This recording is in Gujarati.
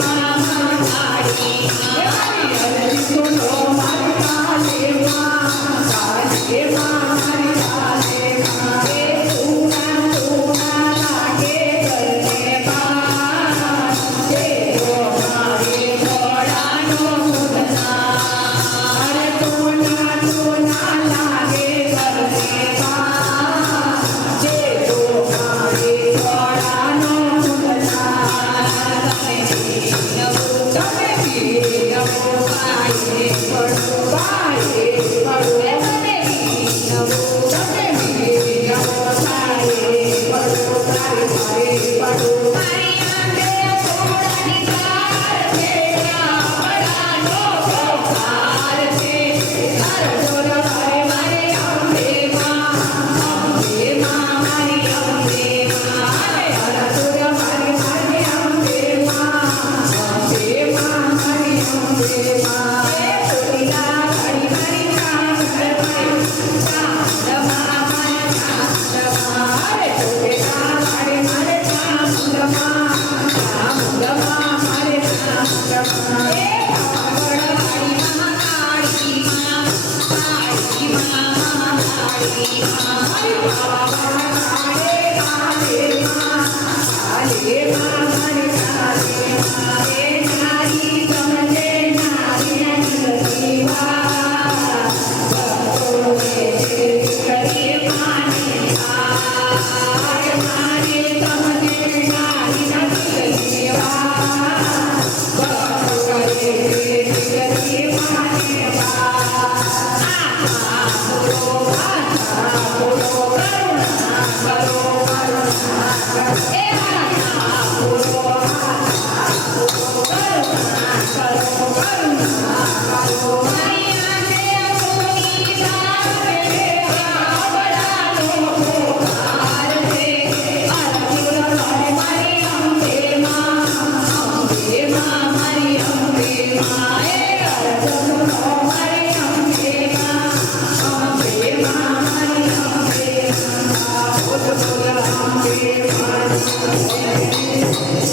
मारी પાયે પડો પાયે Hare Maha.